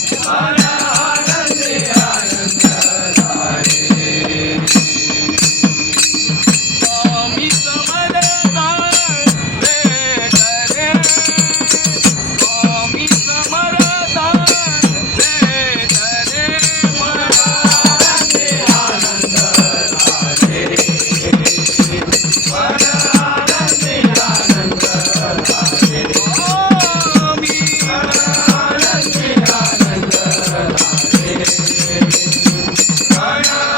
Glória. Hallelujah.